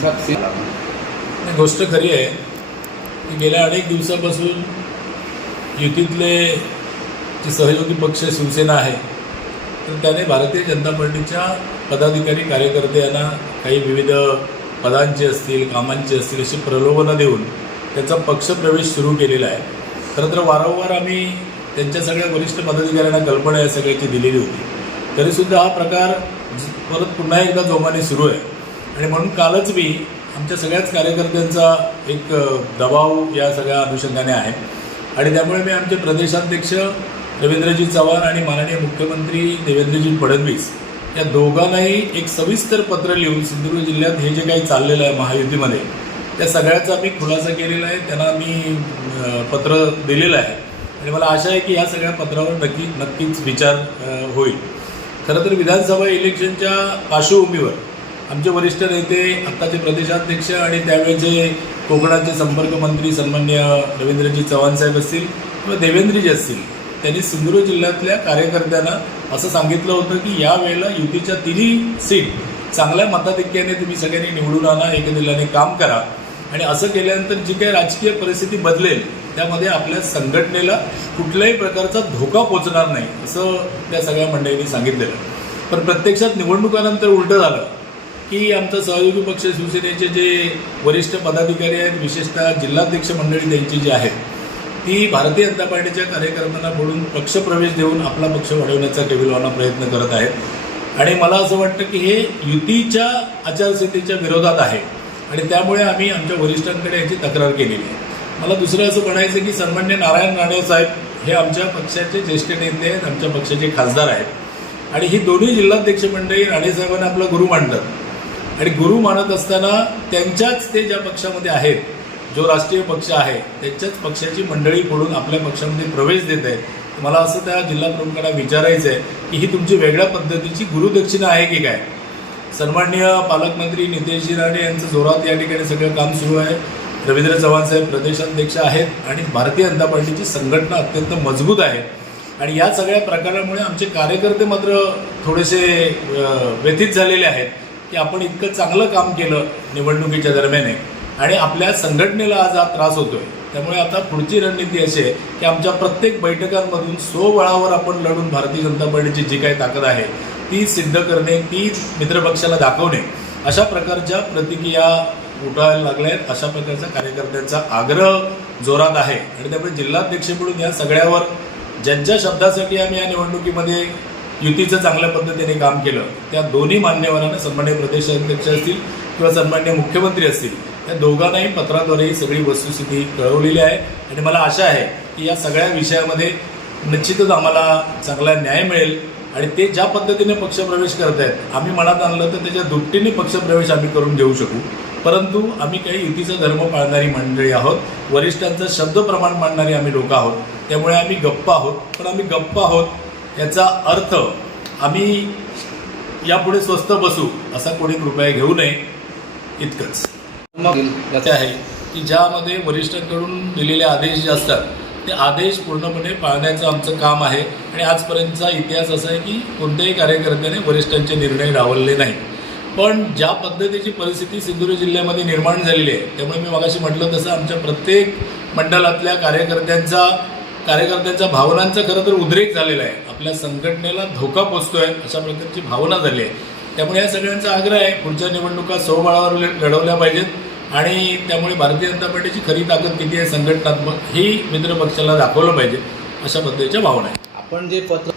Success गोष्ट खरी आहे की गेल्या अनेक दिवसापासून युतीतले जे सहयोगी पक्ष शिवसेना आहे तर त्याने भारतीय जनता पार्टीच्या पदाधिकारी कार्यकर्ते यांना काही विविध पदांचे असतील कामांचे असतील अशी प्रलोभनं देऊन त्याचा पक्षप्रवेश सुरू केलेला आहे. खरं तर वारंवार आम्ही त्यांच्या सगळ्या वरिष्ठ पदाधिकाऱ्यांना कल्पना या सगळ्याची दिलेली होती. तरीसुद्धा हा प्रकार परत पुन्हा एकदा जोमाने सुरू आहे. आणि म्हणून कालच मी आमच्या सगळ्याच कार्यकर्त्यांचा एक दबाव या सगळ्या अनुषंगाने आहे. आणि त्यामुळे मी आमचे प्रदेशाध्यक्ष रवींद्रजी चव्हाण आणि माननीय मुख्यमंत्री देवेंद्रजी फडणवीस या दोघांनाही एक सविस्तर पत्र लिहून सिंधुदुर्ग जिल्ह्यात हे जे काही चाललेलं आहे महायुतीमध्ये त्या सगळ्याचा मी खुलासा केलेला आहे. त्यांना मी पत्र दिलेलं आहे. आणि मला आशा आहे की या सगळ्या पत्रावर नक्की नक्कीच विचार होईल. खरं तर विधानसभा इलेक्शनच्या पार्श्वभूमीवर आमचे वरिष्ठ नेते आत्ताचे प्रदेशाध्यक्ष आणि त्यावेळेचे कोकणाचे संपर्क मंत्री सन्मान्य रवींद्रजी चव्हाण साहेब असतील किंवा देवेंद्रजी असतील त्यांनी सिंधुदुर्ग जिल्ह्यातल्या कार्यकर्त्यांना असं सांगितलं होतं की या वेळेला युतीच्या तिन्ही सीट चांगल्या मताधिक्याने तुम्ही सगळ्यांनी निवडून आणा एकदिलाने काम करा. आणि असं केल्यानंतर जी काही राजकीय परिस्थिती बदलेल त्यामध्ये आपल्या संघटनेला कुठल्याही प्रकारचा धोका पोचणार नाही असं त्या सगळ्या मंडळींनी सांगितलेलं. पण प्रत्यक्षात निवडणुकानंतर उलटं झालं. की आमचा सहयोगी पक्ष शिवसेनेचे जे वरिष्ठ पदाधिकारी आहेत विशेषतः जिल्हाध्यक्ष मंडळी त्यांची जी आहेत ती भारतीय जनता पार्टीच्या कार्यकर्त्यांना बोलून पक्षप्रवेश देऊन आपला पक्ष वाढवण्याचा टेबिलवाना प्रयत्न करत आहेत. आणि मला असं वाटतं की हे युतीच्या आचारसंहितेच्या विरोधात आहे आणि त्यामुळे आम्ही आमच्या वरिष्ठांकडे याची तक्रार केलेली आहे. मला दुसरं असं म्हणायचं की सन्मान्य नारायण राणे साहेब हे आमच्या पक्षाचे ज्येष्ठ नेते आहेत आमच्या पक्षाचे खासदार आहेत. आणि ही दोन्ही जिल्हाध्यक्ष मंडळी राणेसाहेबांना आपला गुरु मांडतात आणि गुरु मानत असताना त्यांच्याच ते ज्या पक्षामध्ये आहेत जो राष्ट्रीय पक्ष आहे त्यांच्याच पक्षाची मंडळी पडून आपल्या पक्षामध्ये प्रवेश देत आहेत. मला असं त्या जिल्हा प्रमुखांना विचारायचं आहे की ही तुमची वेगळ्या पद्धतीची गुरुदक्षिणा आहे की काय? सन्माननीय पालकमंत्री नितेश राणे यांचं जोरात या ठिकाणी सगळं काम सुरू आहे. रवींद्र चव्हाण साहेब प्रदेशाध्यक्ष आहेत आणि भारतीय जनता पार्टीची संघटना अत्यंत मजबूत आहे. आणि या सगळ्या प्रकारामुळे आमचे कार्यकर्ते मात्र थोडेसे व्यथित झालेले आहेत. की आपण इतकं चांगलं काम केलं निवडणुकीच्या दरम्यान आणि आपल्या संघटनेला आज हा त्रास होतोय. त्यामुळे आता पुढची रणनीती अशी आहे की आमच्या प्रत्येक बैठकांमधून स्वबळावर आपण लढून भारतीय जनता पार्टीची जी काही ताकद आहे ती सिद्ध करणे ती मित्रपक्षाला दाखवणे अशा प्रकारच्या प्रतिक्रिया उठायला लागल्या आहेत अशा प्रकारचा कार्यकर्त्यांचा आग्रह जोरात आहे. आणि त्यामुळे जिल्हाध्यक्ष म्हणून या सगळ्यावर ज्यांच्या शब्दासाठी आम्ही या निवडणुकीमध्ये युतीचं चांगल्या पद्धतीने काम केलं त्या दोन्ही मान्यवरांना सन्मान्य प्रदेशाध्यक्ष असतील किंवा सन्मान्य मुख्यमंत्री असतील त्या दोघांनाही पत्राद्वारे ही सगळी वस्तुस्थिती कळवलेली आहे. आणि मला आशा आहे की या सगळ्या विषयामध्ये निश्चितच आम्हाला चांगला न्याय मिळेल. आणि ते ज्या पद्धतीने पक्षप्रवेश करत आहेत आम्ही मनात आणलं तर त्याच्या दुपटीने पक्षप्रवेश आम्ही करून घेऊ शकू. परंतु आम्ही काही युतीचा धर्म पाळणारी मंडळी आहोत वरिष्ठांचं शब्द प्रमाण मांडणारी आम्ही लोक आहोत. त्यामुळे आम्ही गप्प आहोत. पण आम्ही गप्प आहोत याचा अर्थ आम्ही यापुढे स्वस्त बसू असा कोणी कृपया घेऊ नये इतकंच. मग याचे आहे की ज्यामध्ये वरिष्ठांकडून दिलेले आदेश जे असतात ते आदेश पूर्णपणे पाळण्याचं आमचं काम आहे आणि आजपर्यंतचा इतिहास असा आहे की कोणत्याही कार्यकर्त्याने वरिष्ठांचे निर्णय डावलले नाही पण ज्या पद्धतीची परिस्थिती सिंधुदुर्ग जिल्ह्यामध्ये निर्माण झालेली आहे त्यामुळे मी मगाशी म्हटलं तसं आमच्या प्रत्येक मंडळातल्या कार्यकर्त्यांचा कार्यकर्त्यांच्या भावनांचा खरं तर उद्रेक झालेला आहे. आपल्या संघटनेला धोका पोचतोय अशा प्रकारची भावना झाली आहे. त्यामुळे या सगळ्यांचा आग्रह आहे पुढच्या निवडणुका स्वबळावर लढवल्या पाहिजेत. आणि त्यामुळे भारतीय जनता पार्टीची खरी ताकद किती आहे संघटनात्मक ही मित्र पक्षाला दाखवलं पाहिजे अशा पद्धतीच्या भावना आहेत. आपण जे पत्र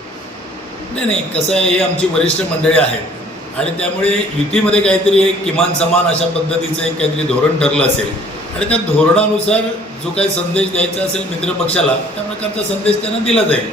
नाही नाही कसं आहे हे आमची वरिष्ठ मंडळी आहेत. आणि त्यामुळे युतीमध्ये काहीतरी एक किमान समान अशा पद्धतीचं एक काहीतरी धोरण ठरलं असेल. आणि त्या धोरणानुसार जो काही संदेश द्यायचा असेल मित्रपक्षाला त्या प्रकारचा संदेश त्यांना दिला जाईल.